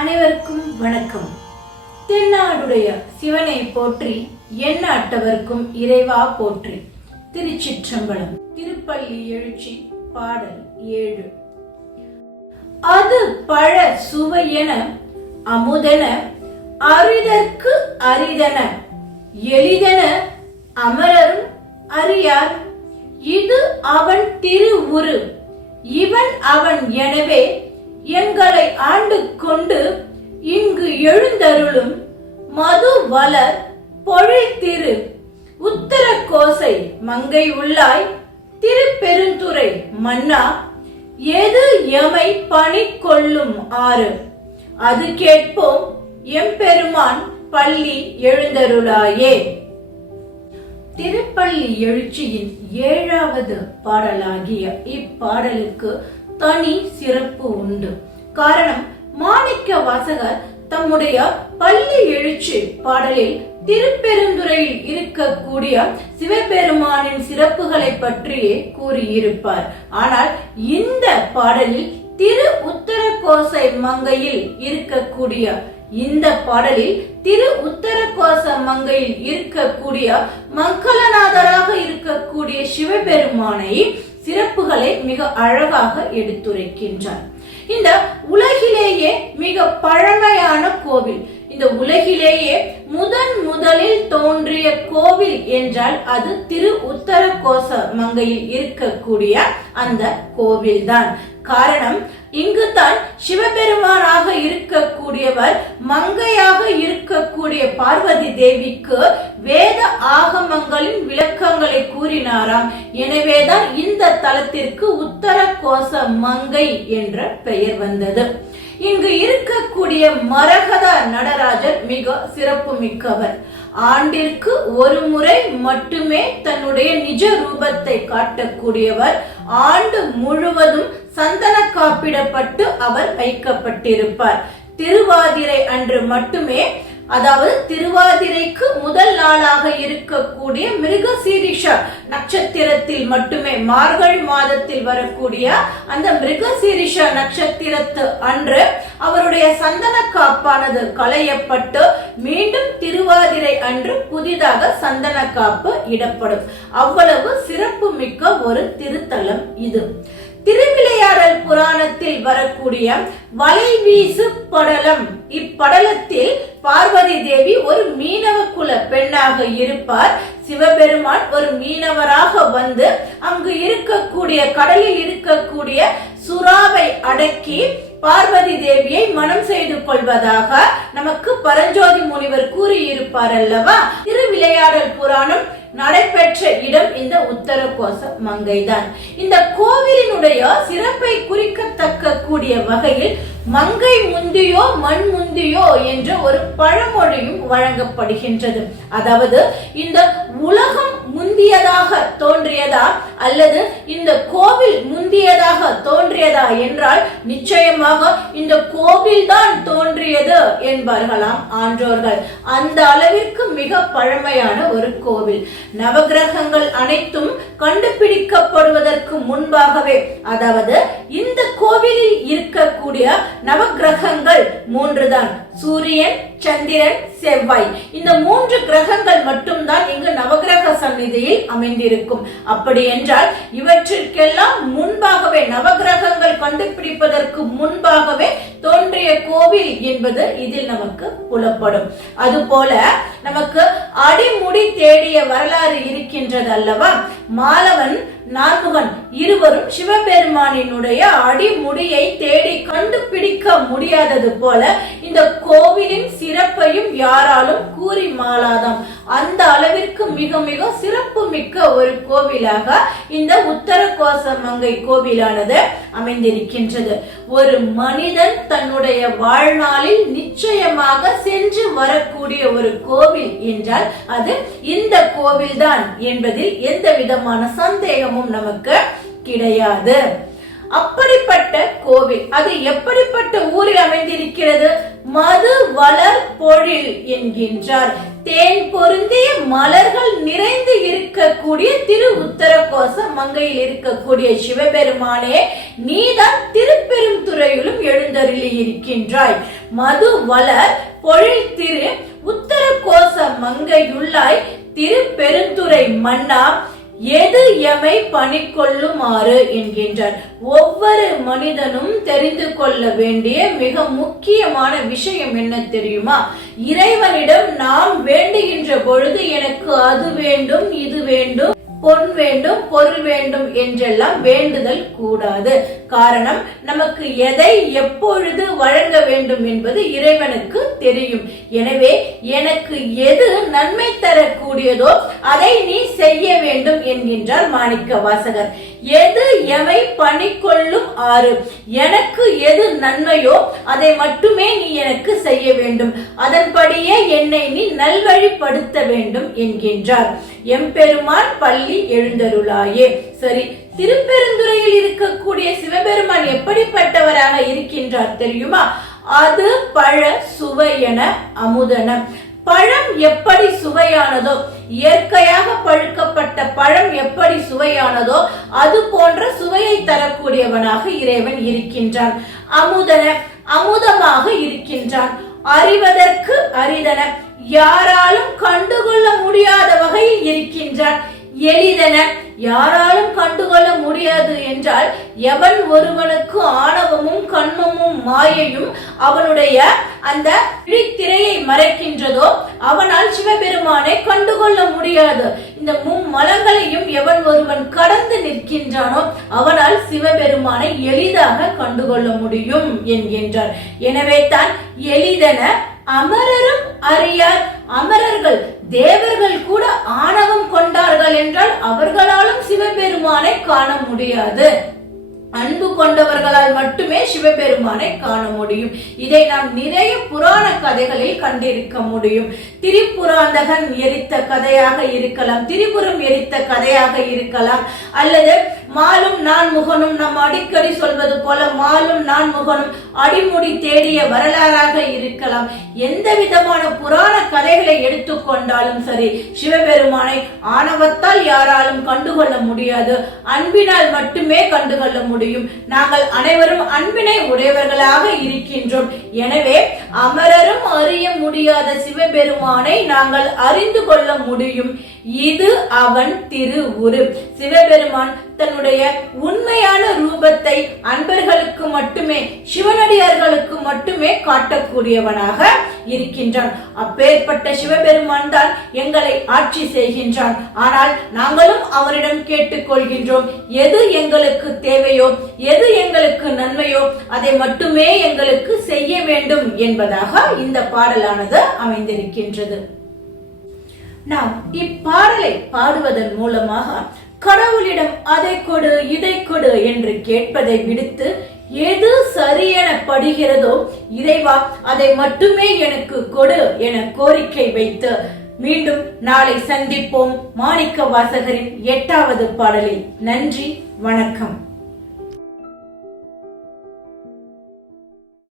அனைவருக்கும் வணக்கம். தென்னாடுடைய சிவனை போற்றி என் அட்டவர்க்கும் இறைவா போற்றி. திருச்சிற்றம்பலம் திருப்பள்ளி எழுச்சி பாடல் ஏழு. அது பழ சுவையென அமுதென அரிதற்கு அரிதன எளிதென அமரரும் அறியார். இது அவன் திரு உரு இவன் அவன் எனவே எங்களை ஆண்டு கொண்டு இங்கு எழுந்தருளும் மது வளர் பொழித்திரு உத்தர கோசை மங்கை உள்ளாய் திருப்பெருந்துறை மன்னா எது எமை பணி கொள்ளும் ஆறு? அது கேட்போம் எம்பெருமான் பள்ளி எழுந்தருளாயே. திருப்பள்ளி எழுச்சியின் ஏழாவது பாடலாகிய இப்பாடலுக்கு தனி சிறப்பு உண்டு. காரணம் மாணிக்க வாசகர் தம்முடைய பள்ளி எழுச்சி பாடலில் திருப்பெருந்துறையில் இருக்கக்கூடிய சிவபெருமானின் சிறப்புகளை பற்றியே கூறியிருப்பார். ஆனால் இந்த பாடலில் திரு உத்தர கோசை மங்கையில் இருக்கக்கூடிய இந்த பாடலில் திரு உத்தர மங்கையில் இருக்கக்கூடிய மங்களநாதராக இருக்கக்கூடிய சிவபெருமானை சிறப்புகளை மிக அழகாக எடுத்துரைக்கின்றார். இந்த உலகிலேயே மிக பழமையான கோவில். இந்த உலகிலேயே முதன் முதலில் தோன்றிய கோவில் என்றால் அது திரு உத்தர கோச மங்கையில் இருக்கக்கூடிய அந்த கோவில்தான். காரணம் இங்குதான் சிவபெருமானாக இருக்கக்கூடியவர் மங்கையாக இருக்கக்கூடிய பார்வதி தேவிக்கு வேத ஆகமங்களின் விளக்கங்களை கூறினாராம். எனவேதான் இந்த தலத்திற்கு உத்தர கோச மங்கை என்ற பெயர் வந்தது. இங்கு இருக்கக்கூடிய மரகத நடராஜர் மிக சிறப்பு மிக்கவர் ஆண்டிற்கு ஒரு முறை மட்டுமே தன்னுடைய நிஜ ரூபத்தை காட்டக்கூடியவர். ஆண்டு முழுவதும் சந்தன காப்பிடப்பட்டு அவர் வைக்கப்பட்டிருப்பார். திருவாதிரை அன்று மட்டுமே அதாவது திருவாதிரைக்கு முதல் நாளாக இருக்கக்கூடிய மிருகசீரிஷ நட்சத்திரத்தில் மட்டுமே மார்கழி மாதத்தில் வரக்கூடிய அந்த மிருகசீரிஷ நட்சத்திரத்து அன்று அவருடைய சந்தன காப்பானது களையப்பட்டு மீண்டும் திருவாதிரை அன்று புதிதாக சந்தன காப்பு இடப்படும். அவ்வளவு சிறப்பு மிக்க ஒரு திருத்தலம் இது. திருவிளையாடல் புராணத்தில் வரக்கூடிய வலை வீசு படலம். இப்படலத்தில் பார்வதி தேவி ஒரு மீனவ குல பெண்ணாக இருப்பார். சிவபெருமான் ஒரு மீனவராக வந்து அங்கு இருக்கக்கூடிய கடலில் இருக்கக்கூடிய சுறாவை அடக்கி பார்வதி தேவியை மனம் செய்து கொள்வதாக நமக்கு பரஞ்சோதி முனிவர் கூறியிருப்பார் அல்லவா? திருவிளையாடல் புராணம் நடைபெற்ற இடம் இந்த உத்தரகோச மங்கைதான். இந்த கோவிலினுடைய சிறப்பை குறிக்கத்தக்க கூடிய வகையில் மங்கை முந்தியோ மண் முந்தியோ என்ற ஒரு பழமொழியும் வழங்கப்படுகின்றது. அதாவது இந்த உலகம் முந்தியதாக தோன்றியதா? அல்லது இந்த கோவில் முந்தியதாக தோன்றியதா என்றால் நிச்சயமாக இந்த கோவில் தான் தோன்றியது என்பார்களாம் ஆன்றோர்கள். அந்த அளவிற்கு மிக பழமையான ஒரு கோவில். நவகிரகங்கள் அனைத்தும் கண்டுபிடிக்கப்படுவதற்கு முன்பாகவே அதாவது இந்த கோவிலில் இருக்கக்கூடிய நவகிரகங்கள் மூன்றுதான். சூரியன் சந்திரன் செவ்வாய். இந்த மூன்று கிரகங்கள் மட்டும்தான் இங்கு நவகிரக சந்நிதியில் அமைந்திருக்கும். அப்படி என்றால் இவற்றிற்கெல்லாம் முன்பாகவே நவகிரகங்கள் கண்டுபிடிப்பதற்கு முன்பாகவே தோன்றிய கோவில் என்பது இதில் நமக்கு புலப்படும். அதுபோல நமக்கு அடிமுடி தேடிய வரலாறு இருக்கின்றது அல்லவா? மாலவன் நான்முகன் இருவரும் சிவபெருமானினுடைய அடிமுடியை தேடி கண்டுபிடிக்க முடியாதது போல இந்த கோவிலின் சிறப்பையும் யாராலும் கூறி மாளாதாம். அந்த அளவிற்கு மிக மிக சிறப்பு மிக்க ஒரு கோவிலாக இந்த உத்தர கோசமங்கை கோவிலானது அமைந்திருக்கின்றது. ஒரு மனிதன் தன்னுடைய வாழ்நாள் நாளில் நிச்சயமாக சென்று வரக்கூடிய ஒரு கோவில் என்றால் அது இந்த கோவில்தான் என்பதில் எந்த விதமான சந்தேகமும் நமக்கு கிடையாது. அப்படிப்பட்ட கோவில் அது எப்படிப்பட்ட ஊரில் அமைந்திருக்கிறது? மது வளர் பொழில் என்கின்றார். தேன் பொருந்திய மலர்கள் நிறைந்து இருக்கக்கூடிய திரு உத்தரகோச மங்கையில் இருக்கக்கூடிய சிவபெருமானே நீதான் திருப்பெருந்துறையிலும் எழுந்தருளி இருக்கின்றாய் மது வளர் பொழில் திரு உத்தரகோச மங்கையுள்ளாய் திருப்பெருந்துறை மன்னா எது எமை பணி கொள்ளுமாறு என்கின்றார். ஒவ்வொரு மனிதனும் தெரிந்து கொள்ள வேண்டிய மிக முக்கியமான விஷயம் என்ன தெரியுமா? இறைவனிடம் நாம் வேண்டுகின்ற பொழுது எனக்கு அது வேண்டும் இது வேண்டும் பொன் வேண்டும் பொருள் வேண்டும் என்றெல்லாம் வேண்டுதல் கூடாது. காரணம் நமக்கு எதை எப்பொழுது வழங்க வேண்டும் என்பது இறைவனுக்கு தெரியும். எனவே எனக்கு எது நன்மை தரக்கூடியதோ அதை நீ செய்ய வேண்டும் என்கின்றார் மாணிக்க வாசகர் எது எவை பணிக்கொள்ளும் ஆறு? எனக்கு எது நன்மையோ அதை மட்டுமே நீ எனக்கு செய்ய வேண்டும். அதன்படியே என்னை நீ நல்வழிப்படுத்த வேண்டும் என்கின்றார். எம்பெருமான் பள்ளி எழுந்தருளாயே. சரி திருப்பெருந்துறையில் இருக்கக்கூடிய சிவபெருமான் எப்படிப்பட்டவராக இருக்கின்றார் தெரியுமா? அது பழ சுவையென அமுதன. பழம் எப்படி சுவையானதோ இயற்கையாக பழுக்கப்பட்ட பழம் எப்படி சுவையானதோ அது போன்ற சுவையை தரக்கூடியவனாக இறைவன் இருக்கின்றான். அமுதன அமுதமாக இருக்கின்றான். அறிவதற்கு அரிதன. யாராலும் கண்டுகொள்ள முடியாத வகையில் இருக்கின்றான். எளிதன. யாராலும் கண்டுகொள்ள முடியாது என்றால் எவன் ஒருவனுக்கு ஆணவமும் கண்மமும் மாயையும் அவனுடைய அந்த திரையை மறைக்கின்றதோ அவனால் சிவபெருமானை கண்டுகொள்ள முடியாது. இந்த மும்மலங்களையும் எவன் ஒருவன் கடந்து நிற்கின்றானோ அவனால் சிவபெருமானை எளிதாக கண்டுகொள்ள முடியும் என்கின்றார். எனவே தான் எளிதன அமரரும் அறியார். அமரர்கள் தேவர்கள் கூட ஆணவம் கொண்டார்கள் என்றால் அவர்களாலும் சிவபெருமானை காண முடியாது. அன்பு கொண்டவர்களால் மட்டுமே சிவபெருமானை காண முடியும். இதை நாம் நிறைய புராண கதைகளில் கண்டிருக்க முடியும். திரிபுராந்தகன் எரித்த கதையாக இருக்கலாம் திரிபுரம் எரித்த கதையாக இருக்கலாம் அல்லது மாலும் நான் முகனும் நம் அடிக்கடி சொல்வது போல மாலும் நான் முகனும் அடிமுடி தேடிய வரலாறாக இருக்கலாம். எந்த விதமான புராண கதைகளை எடுத்துக்கொண்டாலும் சரி சிவபெருமானை ஆணவத்தால் யாராலும் கண்டுகொள்ள முடியாது. அன்பினால் மட்டுமே கண்டுகொள்ள முடியும். நாங்கள் அனைவரும் அன்பினை உடையவர்களாக இருக்கின்றோம். எனவே அமரரும் அறிய முடியாத சிவபெருமானை நாங்கள் அறிந்து கொள்ள முடியும். இது அவன் திரு உரு சிவபெருமான் தன்னுடைய உண்மையான ரூபத்தை அன்பர்களுக்கு மட்டுமே சிவனடியார்களுக்கு மட்டுமே காட்டக்கூடியவனாக இருக்கின்றான். அப்பேற்பட்ட சிவபெருமான் தான் எங்களை ஆட்சி செய்கின்றான். ஆனால் நாங்களும் அவரிடம் கேட்டுக்கொள்கின்றோம் எது எங்களுக்கு தேவையோ எது எங்களுக்கு நன்மையோ அதை மட்டுமே எங்களுக்கு செய்ய வேண்டும் என்பதாக இந்த பாடலானது அமைந்திருக்கின்றது. நாம் இப்பாடலை பாடுவதன் மூலமாக கடவுளிடம் அதை கொடு இதை கொடு என்று கேட்பதை விடுத்து எது சரியென படுகிறதோ இறைவா அதை மட்டுமே எனக்கு கொடு என கோரிக்கை வைத்து மீண்டும் நாளை சந்திப்போம் மாணிக்க வாசகரின் எட்டாவது பாடலில். நன்றி வணக்கம்.